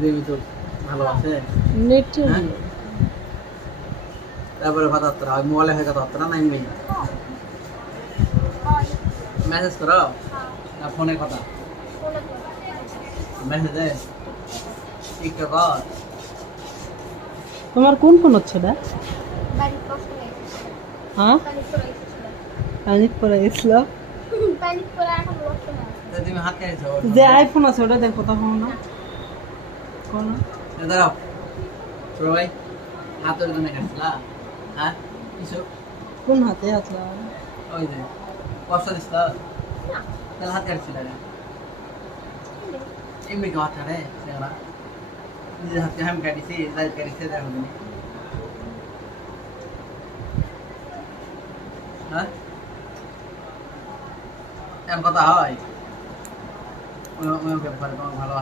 দিবি তো ভালো আছে নেট হ্যাঁ তারপরে কথা হতো না মোবাইলে হয়ে কথা হতো না এমনি মেসেজ করো না ফোনে কথা মেসেজে টিকটক তোমার কোন ফোন হচ্ছে না হ্যাঁ পানিক পরে গেছিল তুমি হাত খাইছো যে আইফোন আছে ওটা দেখ কথা ফোন না কোন দাঁড়াও ছোট ভাই হাত ধরে তুমি খাইছিলা হ্যাঁ কিছু কোন হাতে আছে ওই যে কষ্ট দিস তাহলে হাত কাটছিল না এমনি কেউ হাত কাটে সেগুলা নিজের হাতকে আমি কাটিছি যাই কাটিছে দেখো তুমি হ্যাঁ এমন কথা হয় ওই ব্যাপারে তোমার ভালো